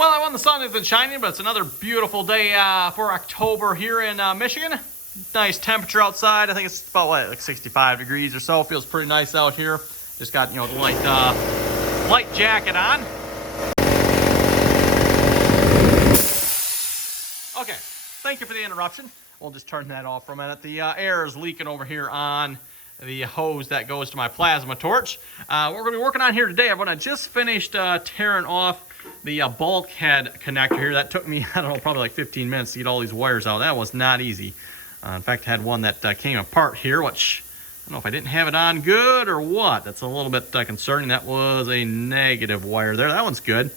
Well, the sun isn't shining, but it's another beautiful day for October here in Michigan. Nice temperature outside. I think it's about like 65 degrees or so. Feels pretty nice out here. Just got the light jacket on. Okay, thank you for the interruption. We'll just turn that off for a minute. The air is leaking over here on the hose that goes to my plasma torch. What we're going to be working on here today, I just finished tearing off the bulkhead connector here. That took me, I don't know, probably like 15 minutes to get all these wires out. That was not easy. In fact, I had one that came apart here, which I don't know if I didn't have it on good or what. That's a little bit concerning. That was a negative wire there. That one's good.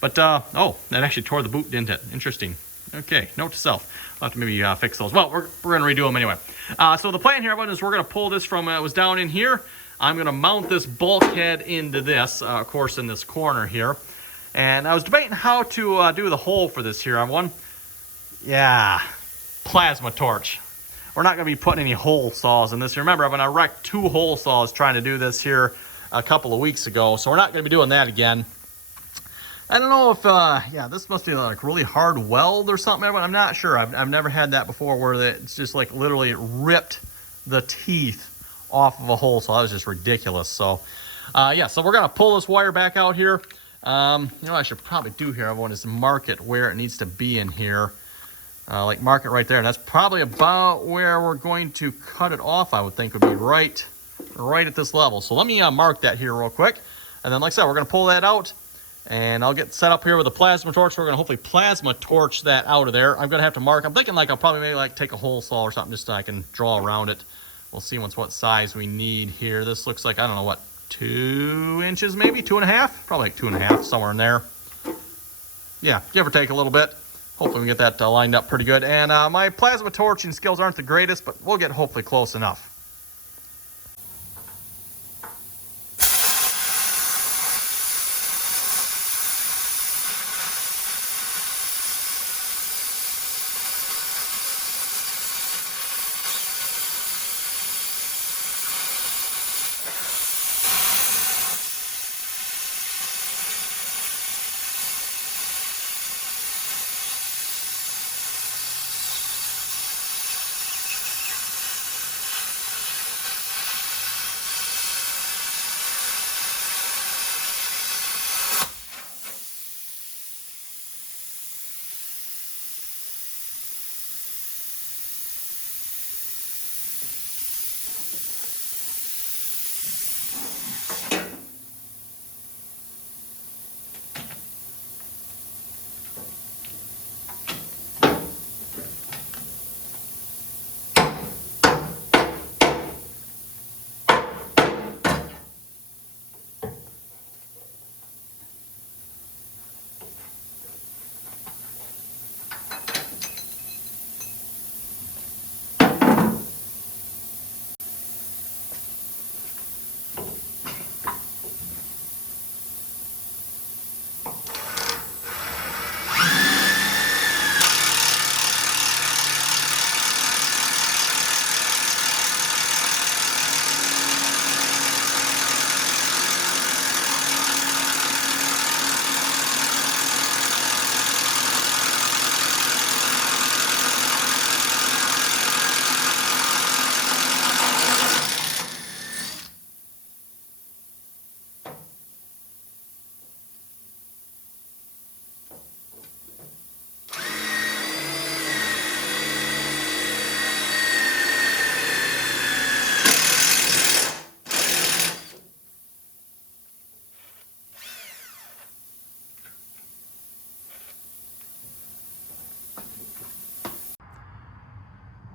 But, oh, that actually tore the boot, didn't it? Interesting. Okay, note to self. I'll have to maybe fix those. Well, we're going to redo them anyway. So the plan here, everyone, is we're going to pull this from, it was down in here. I'm going to mount this bulkhead into this, of course, in this corner here. And I was debating how to do the hole for this here. Yeah, plasma torch. We're not going to be putting any hole saws in this here. Remember, I wrecked 2 hole saws trying to do this here a couple of weeks ago. So we're not going to be doing that again. I don't know if, yeah, this must be like really hard weld or something. I'm not sure. I've never had that before where it's just like literally it ripped the teeth off of a hole saw. That was just ridiculous. So, yeah, so we're going to pull this wire back out here. What I should probably do here, everyone, is mark it where it needs to be in here. Like mark it right there. And that's probably about where we're going to cut it off, I would think would be right at this level. So let me mark that here real quick. And then, like I said, we're going to pull that out. And I'll get set up here with a plasma torch. We're going to hopefully plasma torch that out of there. I'm going to have to mark. I'm thinking like I'll probably maybe take a hole saw or something just so I can draw around it. We'll see what size we need here. This looks like, I don't know, what, 2 inches maybe? 2.5? Probably like 2.5, somewhere in there. Yeah, give or take a little bit. Hopefully we can get that lined up pretty good. And my plasma torching skills aren't the greatest, but we'll get hopefully close enough.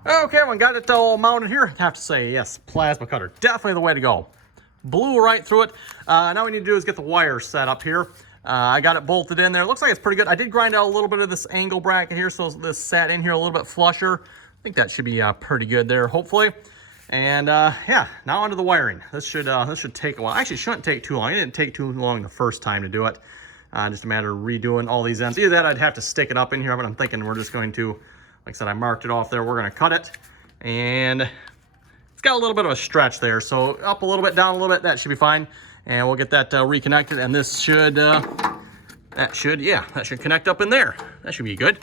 Okay, everyone, got it all mounted here. I have to say, yes, plasma cutter, definitely the way to go. Blew right through it. Now what we need to do is get the wire set up here. I got it bolted in there. It looks like it's pretty good. I did grind out a little bit of this angle bracket here, so this sat in here a little bit flusher. I think that should be pretty good there, hopefully. And yeah, now onto the wiring. This should take a while. Actually, it shouldn't take too long. It didn't take too long the first time to do it. Just a matter of redoing all these ends. Either that, I'd have to stick it up in here, but I'm thinking we're just going to, like I said, I marked it off there. We're going to cut it, and it's got a little bit of a stretch there. So up a little bit, down a little bit, that should be fine. And we'll get that reconnected, and this should That should connect up in there. That should be good.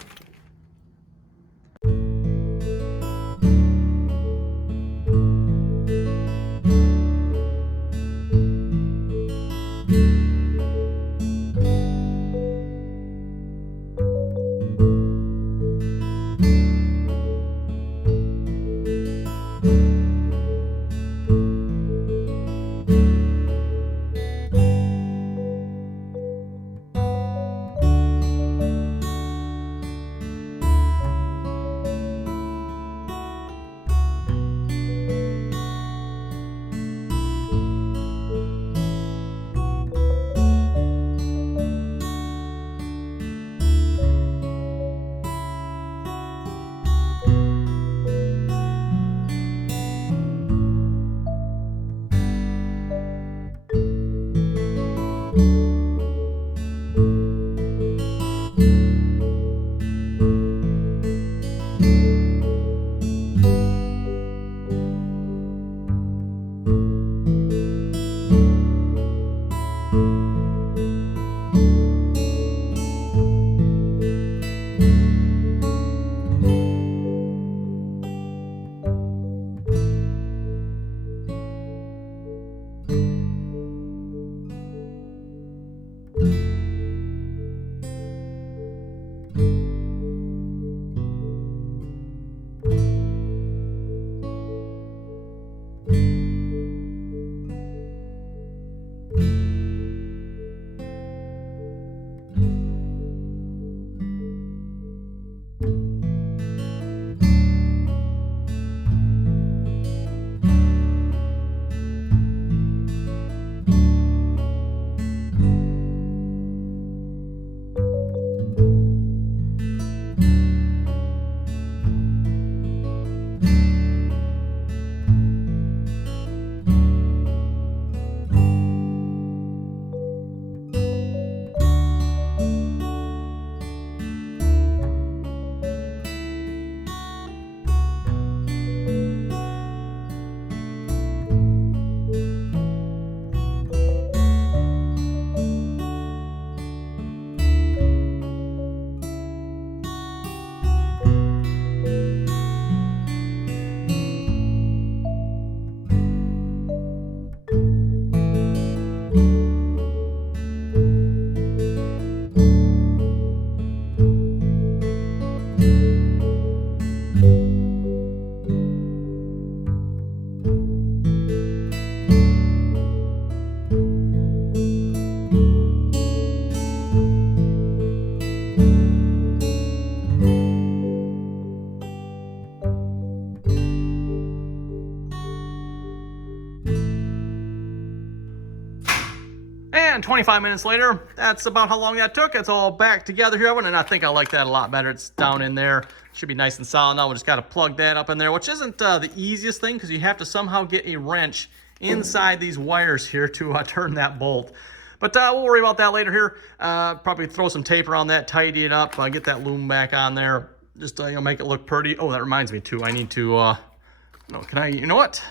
And 25 minutes later, that's about how long that took. It's all back together here, and I think I like that a lot better. It's down in there. Should be nice and solid. Now we just got to plug that up in there, which isn't the easiest thing because you have to somehow get a wrench inside these wires here to turn that bolt. But we'll worry about that later here. Probably throw some tape around that, tidy it up, get that loom back on there. Just make it look pretty. Oh, that reminds me too. I need to. No, can I? You know what?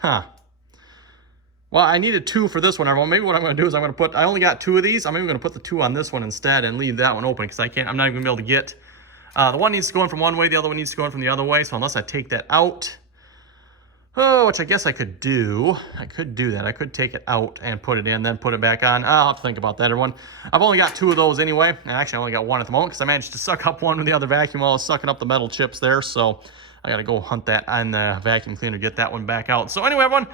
Huh. Well, I needed 2 for this one, everyone. Maybe what I'm going to do is I'm going to put, I only got 2 of these. I'm even going to put the 2 on this one instead and leave that one open because I'm not even going to be able to get, the one needs to go in from one way, the other one needs to go in from the other way. So unless I take that out, which I guess I could do. I could do that. I could take it out and put it in, then put it back on. I'll have to think about that, everyone. I've only got 2 of those anyway. And actually, I only got 1 at the moment because I managed to suck up one with the other vacuum while I was sucking up the metal chips there. So I got to go hunt that on the vacuum cleaner to get that one back out. So anyway, everyone,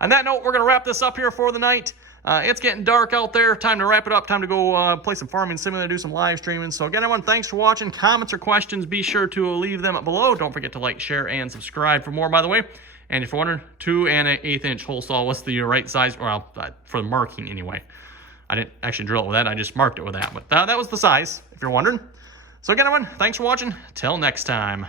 on that note, we're going to wrap this up here for the night. It's getting dark out there. Time to wrap it up. Time to go play some Farming Simulator, do some live streaming. So again, everyone, thanks for watching. Comments or questions, be sure to leave them below. Don't forget to like, share, and subscribe for more, by the way. And if you're wondering, 2 1/8 inch hole saw, what's the right size? Well, for the marking anyway. I didn't actually drill it with that. I just marked it with that. But that was the size, if you're wondering. So again, everyone, thanks for watching. Till next time.